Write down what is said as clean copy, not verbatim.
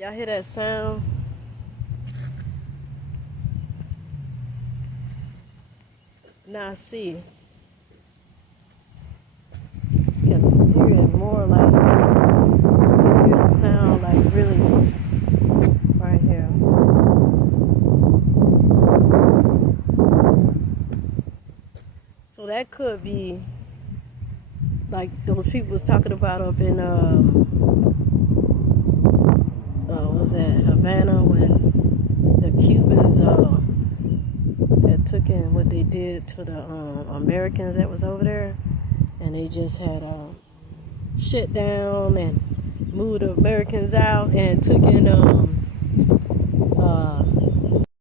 Y'all hear that sound? Now see. You can hear it more like, you hear the sound like really right here. So that could be like those people was talking about up in was that Havana when the Cubans had took in what they did to the Americans that was over there, and they just had shut down and moved the Americans out and took in